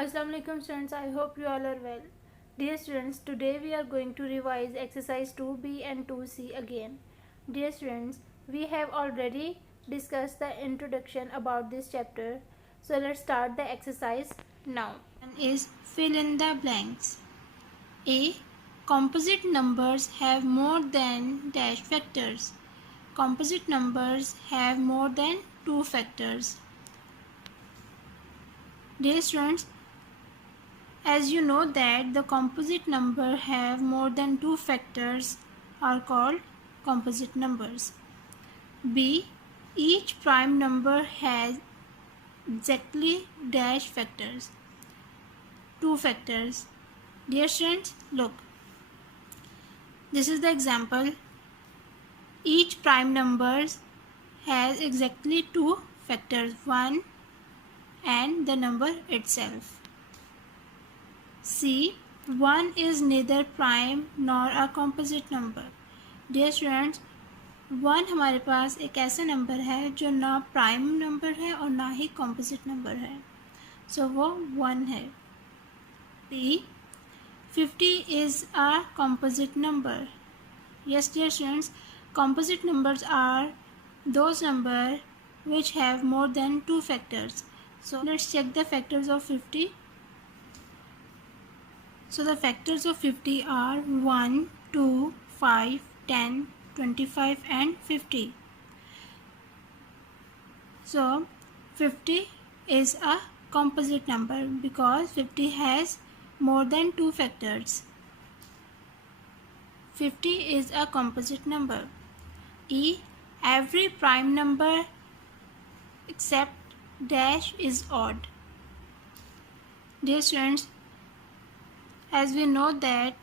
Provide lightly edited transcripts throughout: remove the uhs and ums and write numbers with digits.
Assalamu alaikum students, I hope you all are well. Dear students, today we are going to revise exercise 2b and 2c again. Dear students, we have already discussed the introduction about this chapter. So let's start the exercise now. One is fill in the blanks. A. Composite numbers have more than dash factors. Composite numbers have more than 2 factors. Dear students, as you know that the composite number have more than 2 factors are called composite numbers. B. Each prime number has exactly dash factors. 2 factors. Dear students, look. This is the example. Each prime number has exactly 2 factors, 1 and the number itself. C. 1 is neither prime nor a composite number. Dear students, 1 हमारे पास एक ऐसा number है जो ना prime number है और ना ही composite number है, सो वो 1 है. D. 50 is a composite number. Yes, dear students, composite numbers are those numbers which have more than 2 factors. So let's check the factors of 50. So the factors of 50 are 1, 2, 5, 10, 25 and 50. So 50 is a composite number because 50 has more than 2 factors. 50 is a composite number. E. Every prime number except dash is odd. Dear students, as we know that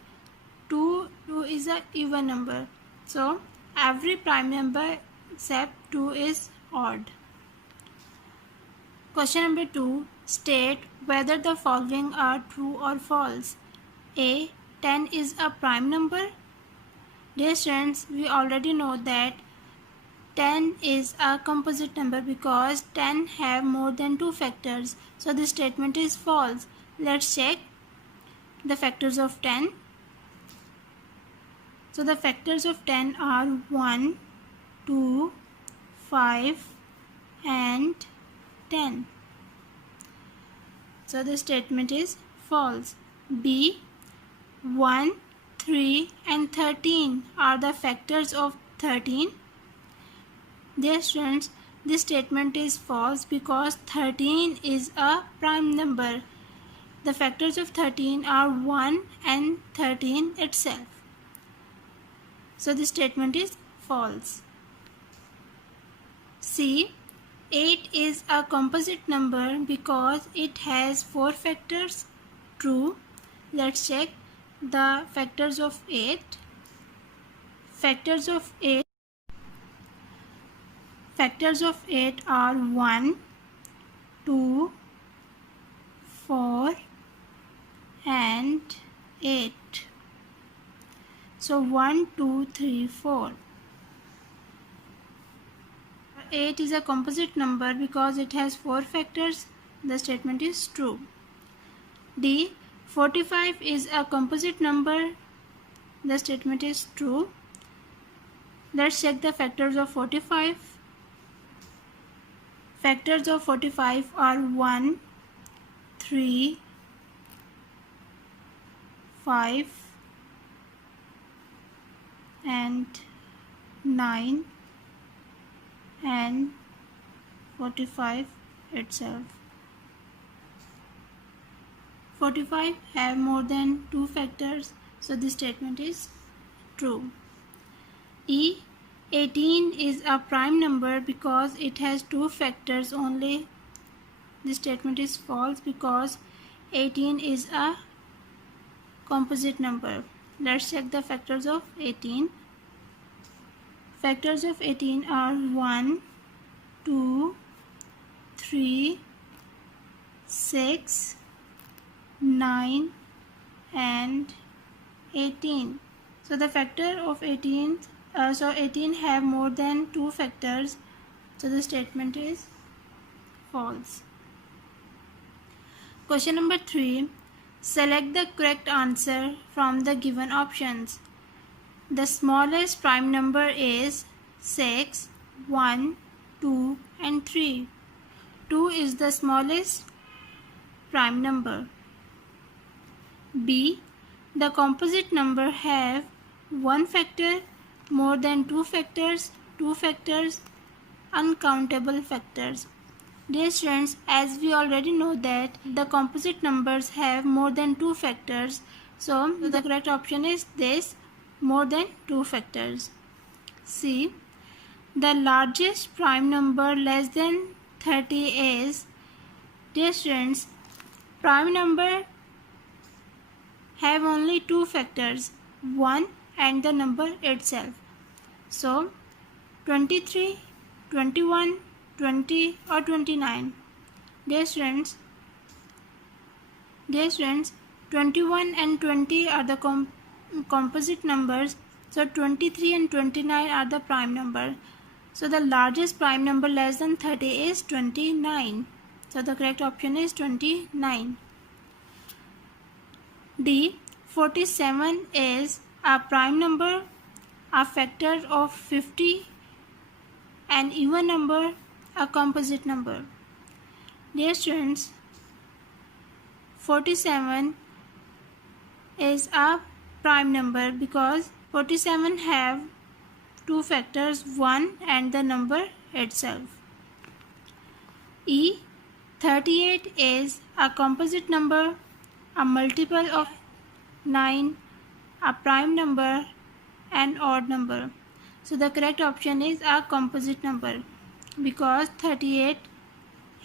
2 is an even number, so every prime number except 2 is odd. Question number 2. State whether the following are true or false. A. 10 is a prime number. Dear students, we already know that 10 is a composite number because 10 have more than 2 factors, so this statement is false. Let's check the factors of 10. So the factors of 10 are 1, 2, 5 and 10. So the statement is false. B. 1, 3 and 13 are the factors of 13. Dear students, this statement is false because 13 is a prime number. The factors of 13 are 1 and 13 itself. So this statement is false. C. 8 is a composite number because it has 4 factors. True. Let's check the factors of 8. Factors of 8 are 1, 2, 4 and 8. So 1, 2, 3, 4. 8 is a composite number because it has 4 factors. The statement is true. D. 45 is a composite number. The statement is true. Let's check the factors of 45. Factors of 45 are 1, 3, 5 and 9 and 45 itself. 45 have more than 2 factors, so this statement is true. E. 18 is a prime number because it has 2 factors only. This statement is false because 18 is a composite number. Let's check the factors of 18. Factors of 18 are 1, 2, 3, 6, 9 and 18. So the factor of 18 have more than 2 factors, so the statement is false. Question number 3. Select the correct answer from the given options. The smallest prime number is 6, 1, 2 and 3. 2 is the smallest prime number. B. The composite number have one factor, more than two factors, uncountable factors. Dear students, as we already know that the composite numbers have more than two factors, so the correct option is this, more than two factors. C. The largest prime number less than 30 is, dear students, prime number have only two factors, 1 and the number itself. So 23, 21, 20 or 29. Dear students, 21 and 20 are the composite numbers. So 23 and 29 are the prime number. So the largest prime number less than 30 is 29. So the correct option is 29. D. 47 is a prime number, a factor of 50, an even number, a composite number. Dear students, 47 is a prime number because 47 have two factors, 1 and the number itself. E. 38 is a composite number, a multiple of 9, a prime number, an odd number. So the correct option is a composite number because 38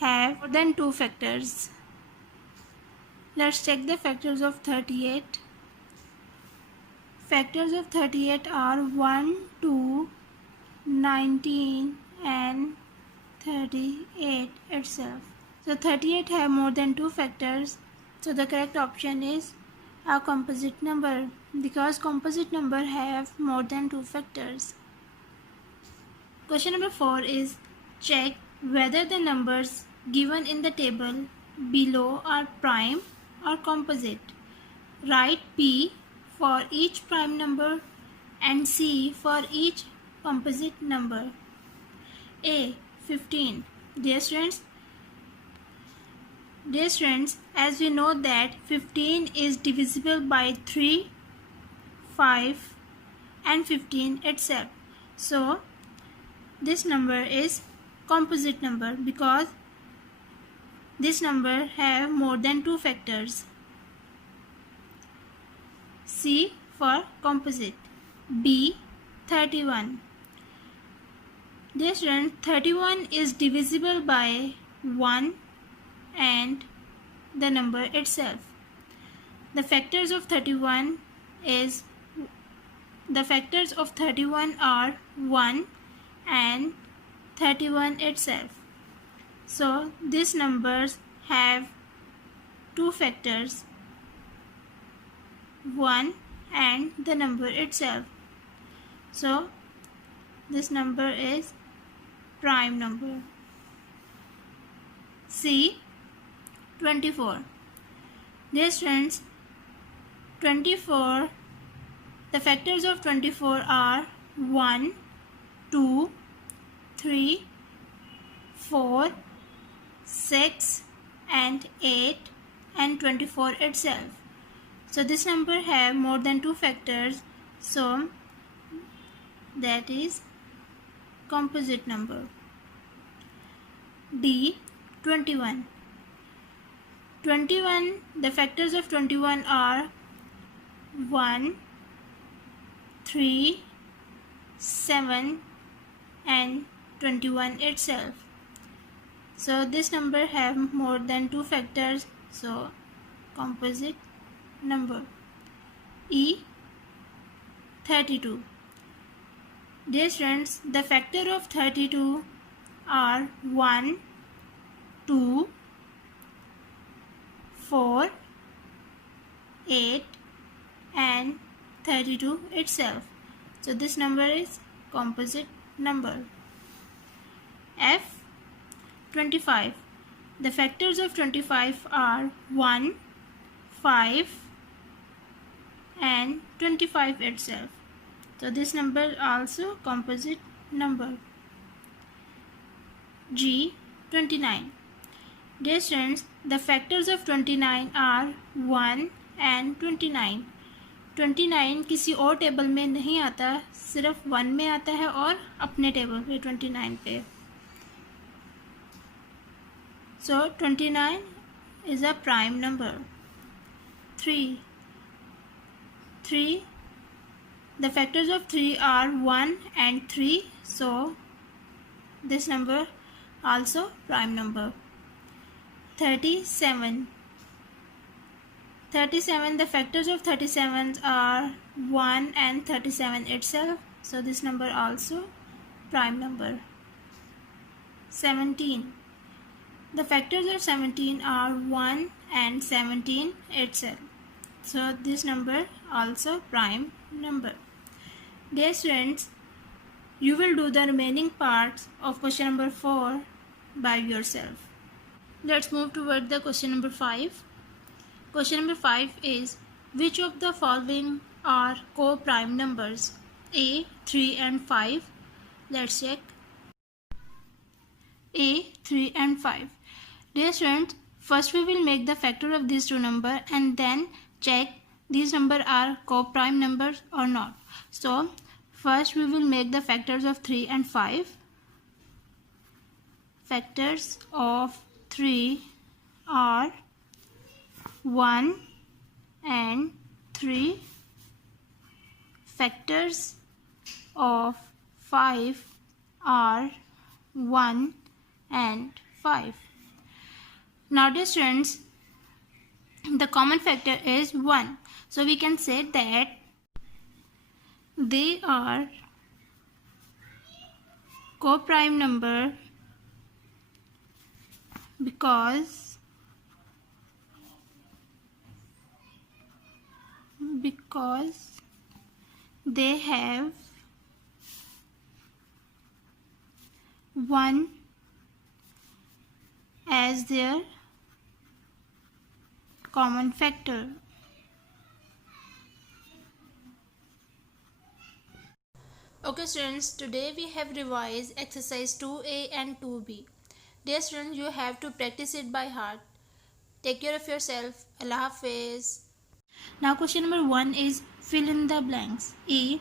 have more than two factors. Let's check the factors of 38. Factors of 38 are 1, 2, 19 and 38 itself. So 38 have more than two factors. So the correct option is a composite number because composite number have more than two factors. Question number 4 is check whether the numbers given in the table below are prime or composite. Write P for each prime number and C for each composite number. A. 15. Dear students, as we know that 15 is divisible by 3, 5 and 15 itself. So this number is composite number because this number have more than two factors. C for composite. B. 31. Dear students, 31 is divisible by 1 and the number itself. The factors of 31 are 1 and 31 itself. So these numbers have two factors, 1 and the number itself. So this number is prime number. C. 24. Dear students, 24, the factors of 24 are 1, 2, 3, 4, 6 and 8 and 24 itself. So this number have more than two factors, so that is composite number. D. 21. 21, the factors of 21 are 1, 3, 7 and 21 itself. So this number have more than two factors, so composite number. E. 32. Dear students, the factor of 32 are 1, 2, 4, 8 and 32 itself. So this number is composite number. F. 25. The factors of 25 are 1, 5 and 25 itself. So this number also composite number. G. 29. Dear students, the factors of 29 are 1 and 29. 29 किसी और table में नहीं आता, सिर्फ 1 में आता है और अपने टेबल पे 29 पे. So 29 is a prime number. 3. The factors of 3 are 1 and 3. So this number also prime number. 37. The factors of 37 are 1 and 37 itself. So this number also prime number. 17. The factors of 17 are 1 and 17 itself. So this number also prime number. Dear students, you will do the remaining parts of question number 4 by yourself. Let's move toward the question number 5. Question number 5 is, which of the following are co-prime numbers? A, 3 and 5. Let's check. A, 3 and 5. Dear students, first we will make the factor of these two numbers and then check these numbers are co-prime numbers or not. So first we will make the factors of 3 and 5. Factors of 3 are 1 and 3. Factors of 5 are 1 and 5. Now dear students, the common factor is 1. So we can say that they are co-prime number because they have 1 as their common factor. Okay students, today we have revised exercise 2A and 2B. Dear students, you have to practice it by heart. Take care of yourself. Allah Hafiz. Now question number 1 is fill in the blanks. A.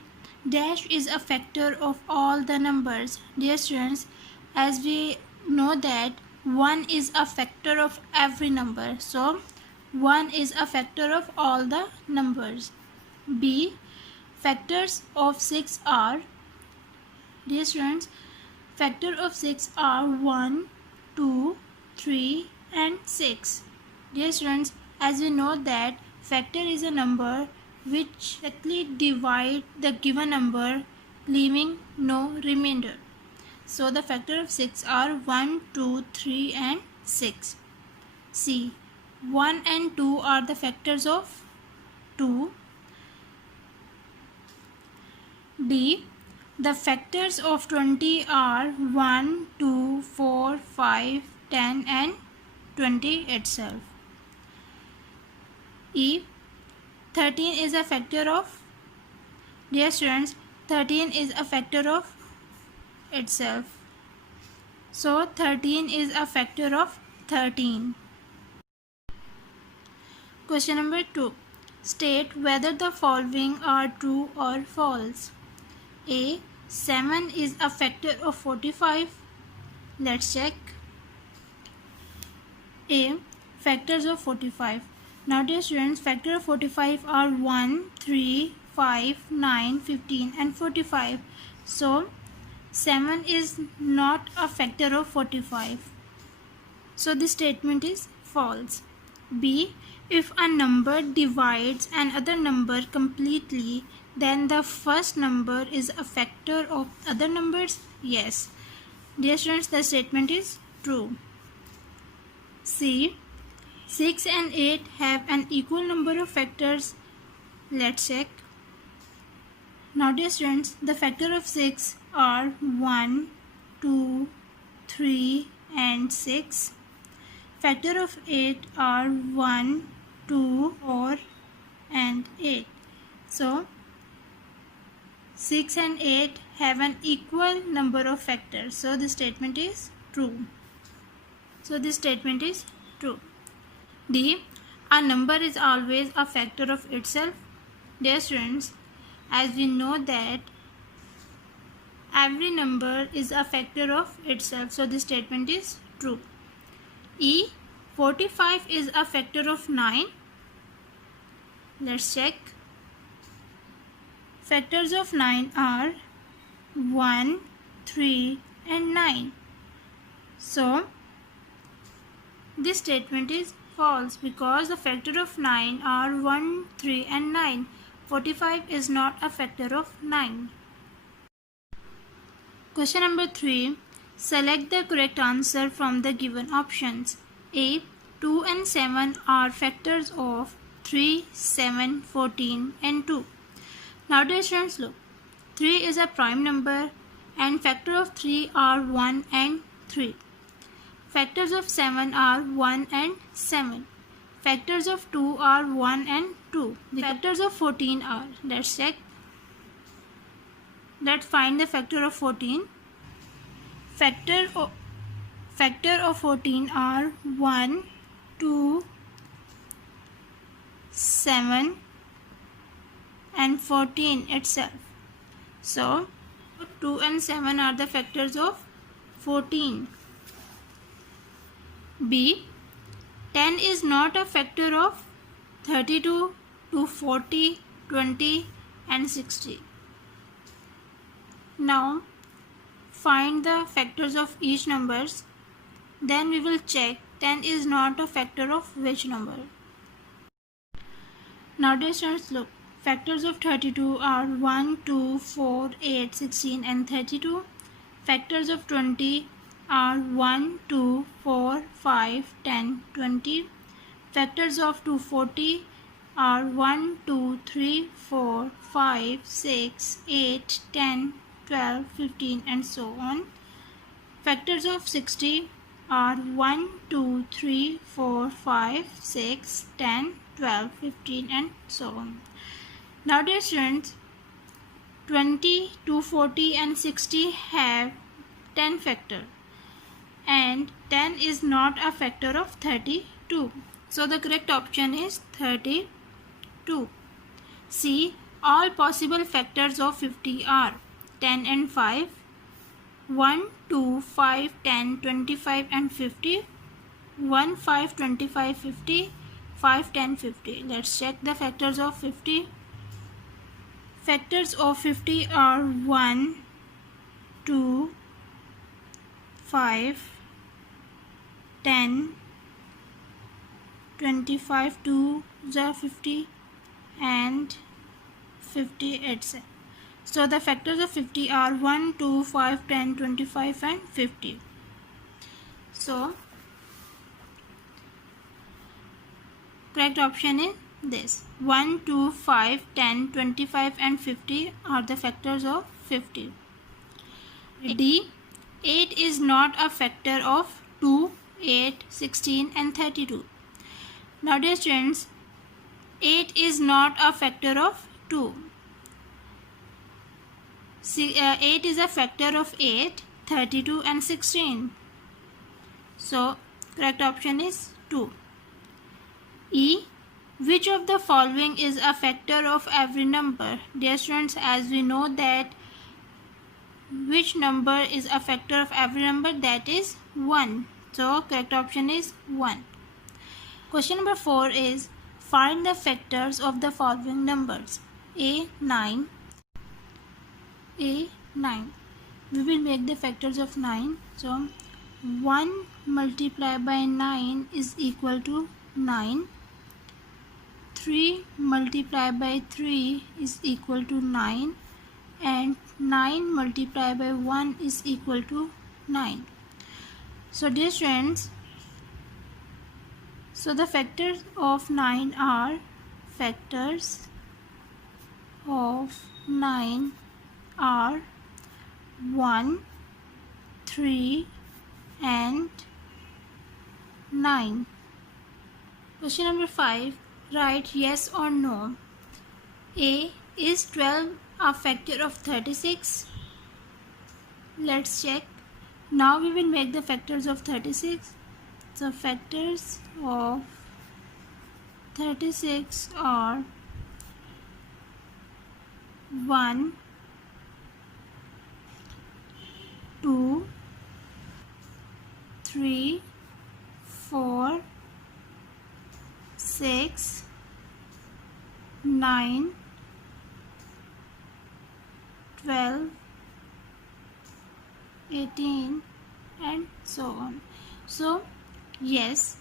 Dash is a factor of all the numbers. Dear students, as we know that 1 is a factor of every number. So 1 is a factor of all the numbers. B. Factors of 6 are, dear students, factor of 6 are 1, 2, 3 and 6. Dear students, as we know that factor is a number which exactly divide the given number leaving no remainder. So the factor of 6 are 1, 2, 3 and 6. C. 1 and 2 are the factors of 2. D. The factors of 20 are 1, 2, 4, 5, 10 and 20 itself. E. 13 is a factor of, dear students, 13 is a factor of itself. So 13 is a factor of 13. Question number 2. State whether the following are true or false. A. 7 is a factor of 45. Let's check. A. Factors of 45. Now dear students, factor of 45 are 1, 3, 5, 9, 15 and 45. So 7 is not a factor of 45. So this statement is false. B. If a number divides another number completely, then the first number is a factor of other numbers. Yes. Dear students, the statement is true. C. 6 and 8 have an equal number of factors. Let's check. Now dear students, the factor of 6 are 1, 2, 3 and 6. Factor of 8 are 1, 2, 4 and 8. So 6 and 8 have an equal number of factors. So this statement is true. D. A number is always a factor of itself. Dear students, as we know that every number is a factor of itself, so this statement is true. E. 45 is a factor of 9. Let's check. Factors of 9 are 1, 3 and 9. So this statement is false because the factor of 9 are 1, 3 and 9. 45 is not a factor of 9. Question number 3. Select the correct answer from the given options. A. 2 and 7 are factors of 3, 7, 14 and 2. Now dear students, look. 3 is a prime number and factor of 3 are 1 and 3. Factors of 7 are 1 and 7. Factors of 2 are 1 and 2. The factors of 14 are, let's check. Let's find the factor of 14. Factor of 14 are 1, 2, 7 and 14 itself. So 2 and 7 are the factors of 14. B. 10 is not a factor of 32 to 40, 20 and 60. Now find the factors of each numbers. Then we will check 10 is not a factor of which number. Now dear students, look. Factors of 32 are 1, 2, 4, 8, 16 and 32. Factors of 20 are 1, 2, 4, 5, 10, 20. Factors of 240 are 1, 2, 3, 4, 5, 6, 8, 10, 12, 15 and so on. Factors of 60 are 1, 2, 3, 4, 5, 6, 10, 12, 15 and so on. Now dear students, 20, 240 and 60 have 10 factor and 10 is not a factor of 32. So the correct option is 32. C. All possible factors of 50 are 10 and 5, 1, 2, 5, 10, 25 and 50, 1, 5, 25, 50, 5, 10, 50. Let's check the factors of 50. Factors of 50 are 1, 2, 5, 10, 25, 2 is 50 and 50 itself. So the factors of 50 are 1, 2, 5, 10, 25 and 50. So correct option is this. 1, 2, 5, 10, 25 and 50 are the factors of 50. D. 8 is not a factor of 2, 8, 16 and 32. Now dear students, 8 is not a factor of 2. See, 8 is a factor of 8, 32 and 16. So correct option is 2. E. Which of the following is a factor of every number? Dear students, as we know that which number is a factor of every number, that is 1. So correct option is 1. Question number 4 is find the factors of the following numbers. A. 9. A. 9. We will make the factors of 9. So 1 multiplied by 9 is equal to 9. 3 multiplied by 3 is equal to 9 and 9 multiplied by 1 is equal to 9. So dear students, so the factors of 9 are 1, 3 and 9. Question number 5. Write yes or no. A. Is 12 a factor of 36? Let's check. Now we will make the factors of 36. So factors of 36 are 1, 2, 3, 4, 6, 9, 12, 18 and so on. So yes,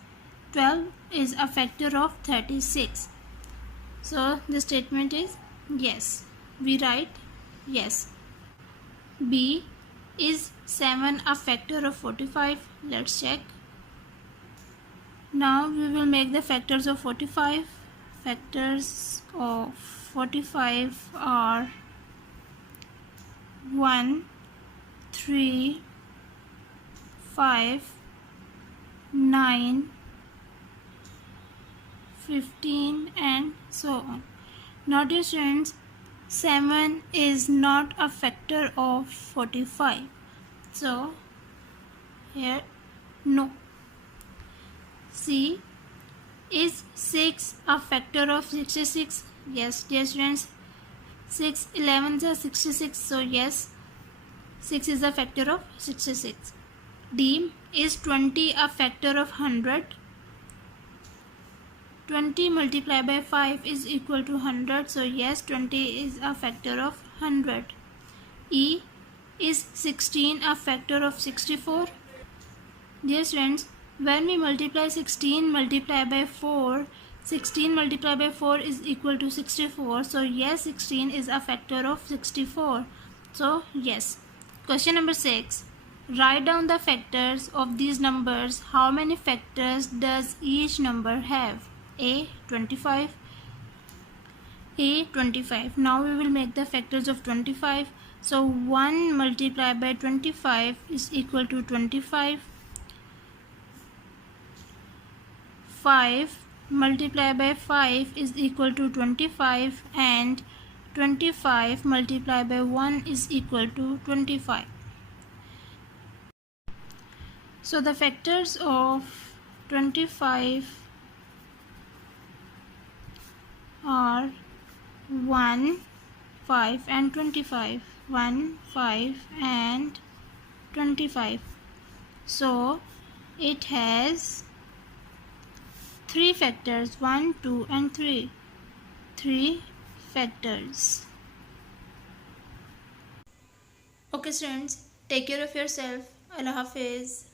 12 is a factor of 36. So the statement is yes. We write yes. B. Is 7 a factor of 45? Let's check. Now we will make the factors of 45. Factors of 45 are 1, 3, 5, 9, 15 and so on. Now dear students, 7 is not a factor of 45. So here no. C. Is 6 a factor of 66? Yes dear students, 6 11s are 66, so yes, 6 is a factor of 66. D. Is 20 a factor of 100? 20 multiplied by 5 is equal to 100, so yes, 20 is a factor of 100. E. Is 16 a factor of 64? Dear students, when we multiply 16 multiplied by 4, 16 multiplied by 4 is equal to 64. So yes, 16 is a factor of 64. So yes. Question number 6. Write down the factors of these numbers. How many factors does each number have? A. 25. A. 25. Now we will make the factors of 25. So 1 multiplied by 25 is equal to 25. 5 multiplied by 5 is equal to 25, and 25 multiplied by 1 is equal to 25. So the factors of 25 are 1, 5 and 25. 1, 5 and 25. So it has 3 factors, 1, 2 and 3. 3 factors. Okay students, take care of yourself. Allah Hafiz.